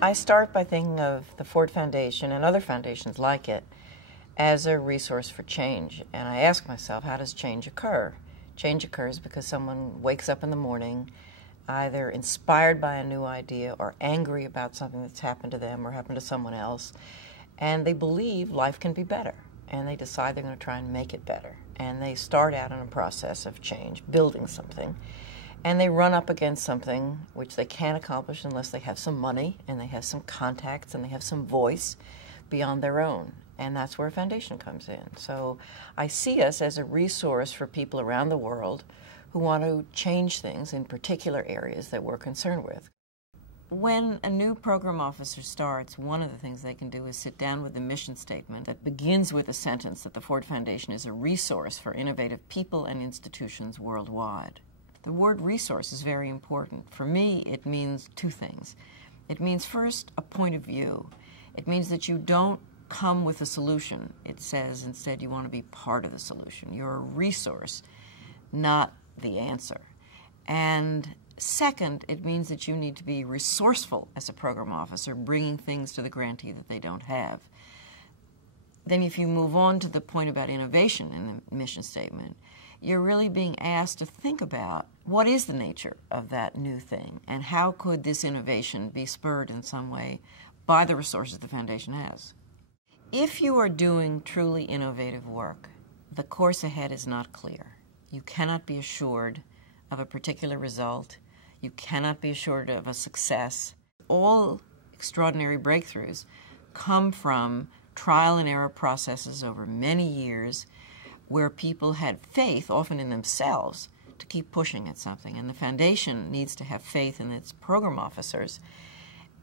I start by thinking of the Ford Foundation and other foundations like it as a resource for change. And I ask myself, how does change occur? Change occurs because someone wakes up in the morning either inspired by a new idea or angry about something that's happened to them or happened to someone else, and they believe life can be better, and they decide they're going to try and make it better. And they start out in a process of change, building something, and they run up against something which they can't accomplish unless they have some money and they have some contacts and they have some voice beyond their own. And that's where a foundation comes in. So I see us as a resource for people around the world who want to change things in particular areas that we're concerned with. When a new program officer starts, one of the things they can do is sit down with a mission statement that begins with a sentence that the Ford Foundation is a resource for innovative people and institutions worldwide. The word resource is very important. For me, it means two things. It means, first, a point of view. It means that you don't come with a solution. It says instead you want to be part of the solution. You're a resource, not the answer. And second, it means that you need to be resourceful as a program officer, bringing things to the grantee that they don't have. Then if you move on to the point about innovation in the mission statement, you're really being asked to think about what is the nature of that new thing and how could this innovation be spurred in some way by the resources the foundation has. If you are doing truly innovative work, the course ahead is not clear. You cannot be assured of a particular result. You cannot be assured of a success. All extraordinary breakthroughs come from trial and error processes over many years where people had faith, often in themselves, to keep pushing at something. And the foundation needs to have faith in its program officers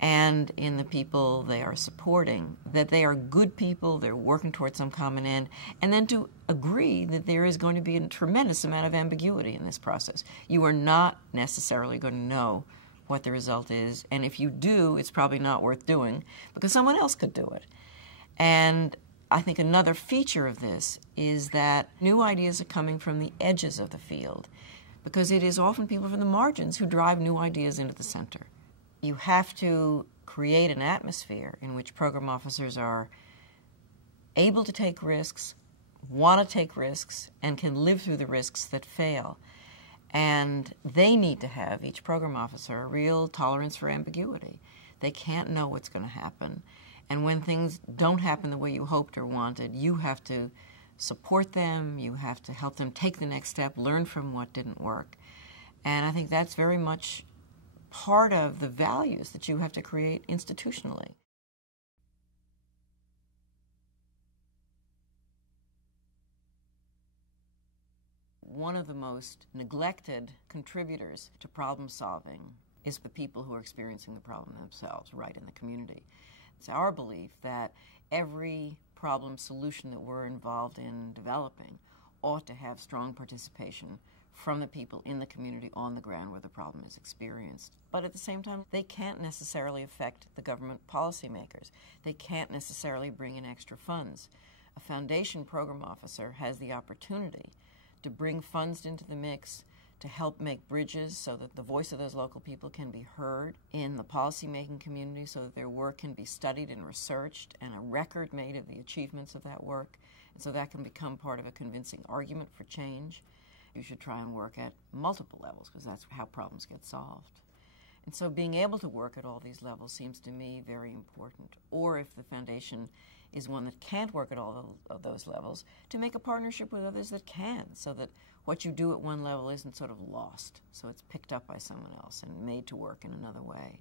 and in the people they are supporting, that they are good people, they're working towards some common end, and then to agree that there is going to be a tremendous amount of ambiguity in this process. You are not necessarily going to know what the result is, and if you do, it's probably not worth doing because someone else could do it. And I think another feature of this is that new ideas are coming from the edges of the field because it is often people from the margins who drive new ideas into the center. You have to create an atmosphere in which program officers are able to take risks, want to take risks, and can live through the risks that fail. And they need to have, each program officer, a real tolerance for ambiguity. They can't know what's going to happen. And when things don't happen the way you hoped or wanted, you have to support them, you have to help them take the next step, learn from what didn't work. And I think that's very much part of the values that you have to create institutionally. One of the most neglected contributors to problem solving is the people who are experiencing the problem themselves, right in the community. It's our belief that every problem solution that we're involved in developing ought to have strong participation from the people in the community on the ground where the problem is experienced. But at the same time, they can't necessarily affect the government policymakers. They can't necessarily bring in extra funds. A foundation program officer has the opportunity to bring funds into the mix to help make bridges so that the voice of those local people can be heard in the policymaking community so that their work can be studied and researched and a record made of the achievements of that work, and so that can become part of a convincing argument for change. You should try and work at multiple levels because that's how problems get solved. And so being able to work at all these levels seems to me very important. Or if the foundation is one that can't work at all of those levels, to make a partnership with others that can, so that what you do at one level isn't sort of lost, so it's picked up by someone else and made to work in another way.